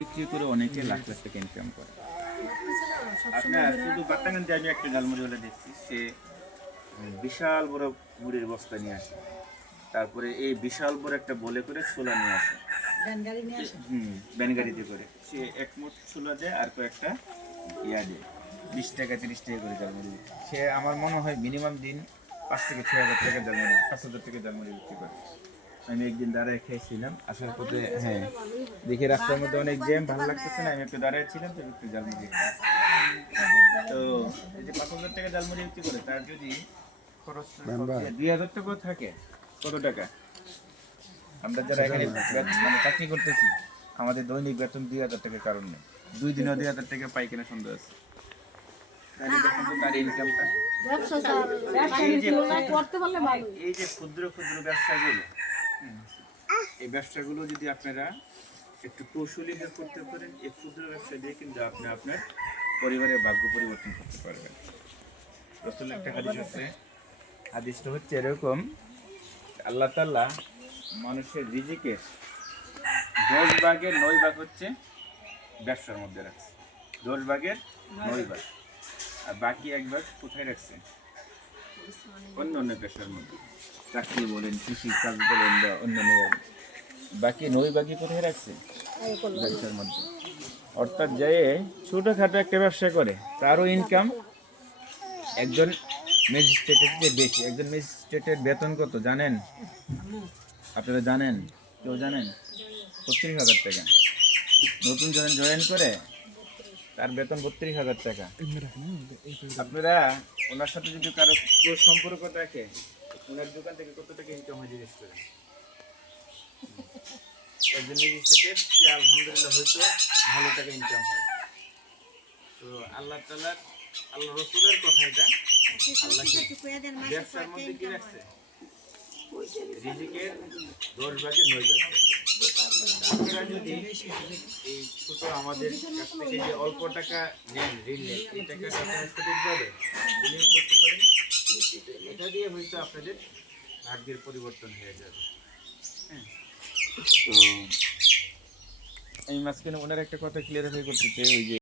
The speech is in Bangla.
বিক্রি করে অনেকে লাখ লাখ টাকা ইনকাম করে। আপনার শুধু বাটাগঞ্জে আমি একটা ঝালমুড়িওয়ালা দেখছি, সে বিশাল বড় মুড়ির বস্তা নিয়ে আসে, তারপরে এই বিশাল বড় একটা বলে করে ছোলা নিয়ে আসে, ব্যানগাড়িতে করে সে এক মুঠ ছোলা দেয় আর কয়েকটা ইয়া দেয়, 20 টাকা 30 টাকা করে ঝালমুড়ি। সে আমার মনে হয় মিনিমাম দিন 5 থেকে 6 হাজার টাকা ঝালমুড়ি, 5 হাজার টাকা ঝালমুড়ি বিক্রি করে। আমি একদিন দাঁড়ায় খেয়েছিলাম আসার পথে, হ্যাঁ দেখে রাস্তার মধ্যে অনেক জ্যাম, ভালো লাগতেছে না, আমি একটু দাঁড়াইছিলাম তো একটু ঝালমুড়ি খেলাম। তো এই যে 5 হাজার টাকা ঝালমুড়ি বিক্রি করে, তার যদি খরচ 2 হাজার টাকা থাকে, কত টাকা? আমরা যারা এখানে মানে চাকরি করতেছি, আমাদের দৈনিক বেতন 2 হাজার টাকার কারণ নেই, 2 দিনে 2 হাজার টাকা পাই কিনা সন্দেহ আছে। তার ইনকামটা এই যে ক্ষুদ্র ক্ষুদ্র ব্যবসাগুলো, এই ব্যবসাগুলো যদি আপনারা একটু কৌশলী করতে পারেন, এই ক্ষুদ্র ব্যবসা দিয়ে কিন্তু আপনি আপনার পরিবারের ভাগ্য পরিবর্তন করতে পারবেন। রাসূলের একটা হাদিস আছে, হাদিসটা হচ্ছে এরকম, আল্লাহ তাআলা মানুষের রিজিকের 10 ভাগের 9 ভাগ হচ্ছে ব্যবসার মধ্যে রাখছে, 10 ভাগের 9 ভাগ, আর বাকি 1 ভাগ কোথায় রাখছে? অন্য অন্য পেশার মধ্যে, চাকরি বলেন, কৃষি কাজ বলেন বা অন্যান্য, বাকি 9 ভাগই কোথায় রাখছে? ব্যবসার মধ্যে। অর্থাৎ যে ছোটোখাটো একটা ব্যবসা করে তারও ইনকাম একজন ম্যাজিস্ট্রেটের চেয়ে বেশি। একজন ম্যাজিস্ট্রেটের বেতন কত জানেন? আপনারা জানেন? কেউ জানেন? 32,000 টাকা। নতুন জয়েন করে তার বেতন 32,000 টাকা। আপনারা ওনার সাথে যদি কারো সম্পর্ক থাকে, ওনার দোকান থেকে কত টাকা ইনকাম হয় জিজ্ঞেস করেন। একজন ম্যাজিস্ট্রেটের চেয়ে আলহামদুলিল্লাহ হয়তো ভালো টাকা ইনকাম হয়। তো আল্লাহ তাআলার, আল্লাহ রাসূলের কথা এটা, আল্লাহ ব্যবসার মধ্যে কি রাখছে? রিজিকের 10 ভাগের 9 ভাগ। আপনারা যদি এই ছোট আমাদের কাছ থেকে যে অল্প টাকা নেন, ঋণ নেন, এই টাকাটা আপনারা সঠিকভাবে বিনিয়োগ করতে পারেন, এটা দিয়ে হয়তো আপনাদের ভাগ্যের পরিবর্তন হয়ে যাবে। হ্যাঁ, তো আমি মাঝখানে ওনার একটা কথা ক্লিয়ারিফাই করতে চাই, ওই যে